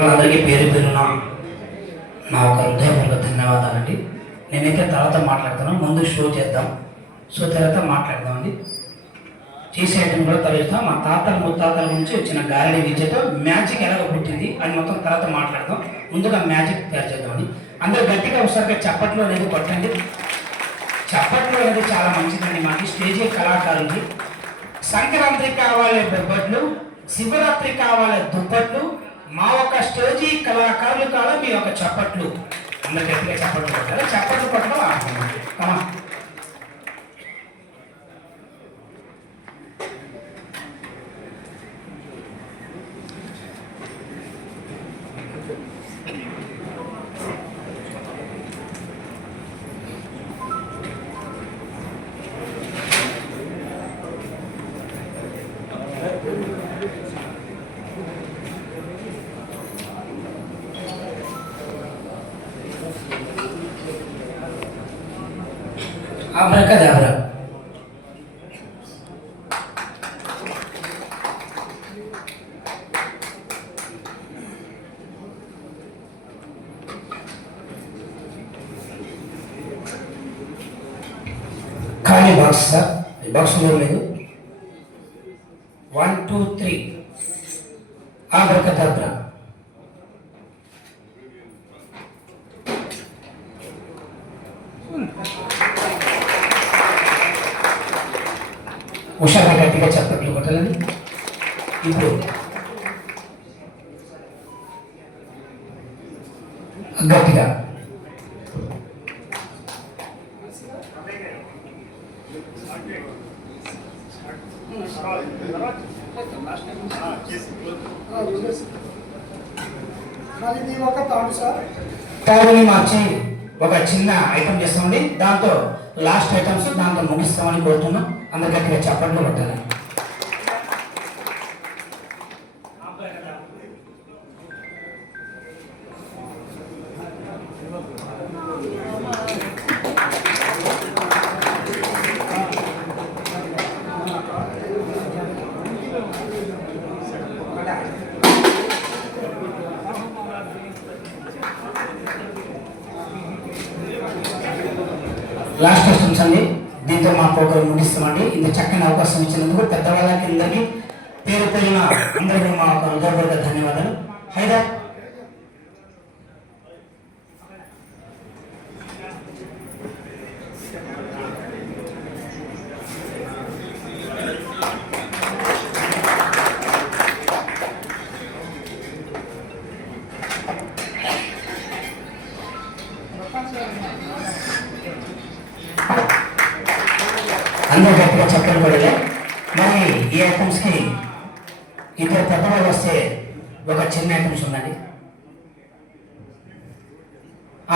అందరికీ పేరు పేరున నా ఒక హృదయపూర్వక ధన్యవాదాలండి. నేనైతే తర్వాత మాట్లాడతాను, ముందు షో చేద్దాం, షో తర్వాత మాట్లాడదామండి. చేసే ఐటమ్ కూడా తరలిస్తాం. మా తాతల ముత్తాతల నుంచి వచ్చిన గారెడి విద్యతో మ్యాజిక్ ఎలాగ పుట్టింది అని మొత్తం తర్వాత మాట్లాడదాం. ముందుగా మ్యాజిక్ తయారు చేద్దామండి. అందరూ గట్టిగా ఒకసారిగా చప్పట్లు అనేది కొట్టండి. చప్పట్లు అనేది చాలా మంచిదండి. మాకు స్టేజీ కళాకారులకి సంక్రాంతికి కావాలి బొబ్బట్లు, శివరాత్రి కావాలి దుప్పట్లు, మా ఒక స్టేజీ కళాకారులు కావాలి మీ ఒక చప్పట్లు. అందరు గట్టిగా చప్పట్లు కొట్టాలి. చప్పట్లు కొట్టడం ఆడుతున్నాం. Abracadabra. Khali box, sir. Box number 1, 2, 3. Abracadabra. హుషారుగా గట్టిగా చప్పట్లు కొట్టాలని. ఇప్పుడు గట్టిగా తాడుని మార్చి ఒక చిన్న ఐటమ్ చేస్తామండి. దాంతో లాస్ట్ ఐటమ్స్ దాంతో ముగిస్తామని కోరుతున్నాం. అందరు గట్టిగా చప్పట్లు కొట్టాలి. లాస్ట్ క్వశ్చన్స్ అండి. దీంతో మా ప్రోగ్రాం ముగిస్తామండి. ఇంత చక్కని అవకాశం ఇచ్చినందుకు పెద్దవాళ్ళకి అందరికీ పేరు పేరున అందరికీ మా ఒక హృదయపూర్వక ధన్యవాదాలు. హైదర్ అందరూ గట్టిగా చక్కలు పడలే. మరి ఈ ఐటమ్స్కి ఇద్దరు పెద్దవాళ్ళు వస్తే ఒక చిన్న ఐటమ్స్ ఉందండి.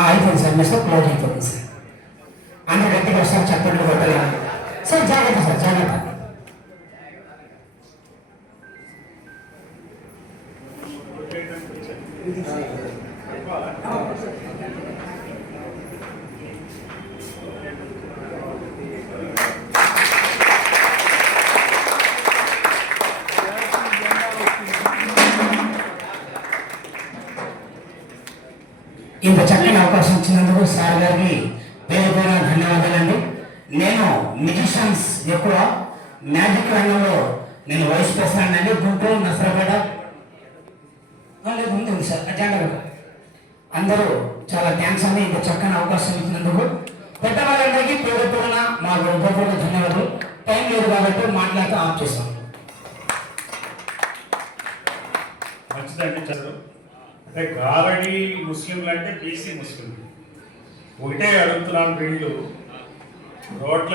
అయిపోయింది సార్, మిస్టర్ క్లోజ్ అయిపోయింది సార్. అందరూ గట్టిగా వస్తారు, చప్పట్లు కొట్టాలి సార్. జాగ్రత్త సార్, జాగ్రత్త. ఇంత చక్కని అవకాశం ఇచ్చినందుకు సార్ గారికి పేరు పేరున ధన్యవాదాలండి. నేను మ్యూజిషియన్స్ ఎక్కువ మ్యాజిక్ రంగంలో నేను వైస్ ప్రెసిడెంట్ అండి, గుంటూరు నసరాపేట ఉంది సార్ అజెండా. అందరూ చాలా థ్యాంక్స్ అండి ఇంత చక్కని అవకాశం ఇచ్చినందుకు. పెద్దవాళ్ళందరికీ పేరు పేరున మా హృదయపూర్వక ధన్యవాదాలు. టైం లేదు కాబట్టి మాట్లాడుతూ ఆఫ్ చేస్తాం. మంచిదండి. అంటే గారడి ముస్లింలు అంటే బీసీ ముస్లింలు ఒకటే అడుగుతున్నాను. వీళ్ళు రోడ్ల